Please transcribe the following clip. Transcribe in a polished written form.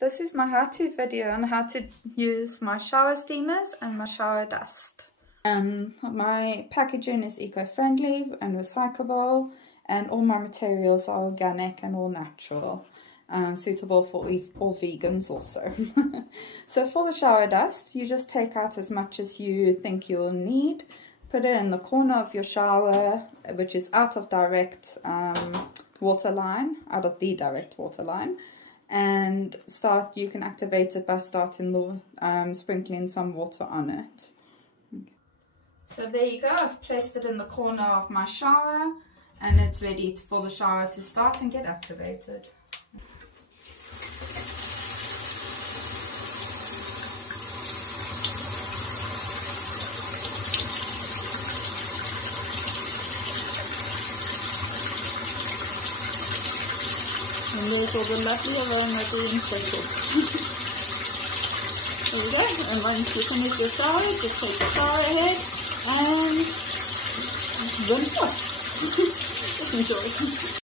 This is my how-to video on how to use my shower steamers and my shower dust. My packaging is eco-friendly and recyclable, and all my materials are organic and all natural, suitable for all vegans also. So for the shower dust, you just take out as much as you think you'll need, put it in the corner of your shower, which is out of direct water line, out of the direct water line. And you can activate it by starting sprinkling some water on it. Okay. So there you go, I've placed it in the corner of my shower and it's ready for the shower to start and get activated. And there's all the lovely aroma being settled. There you go, and once you finish your shower, just take the shower head and rinse off. Just enjoy.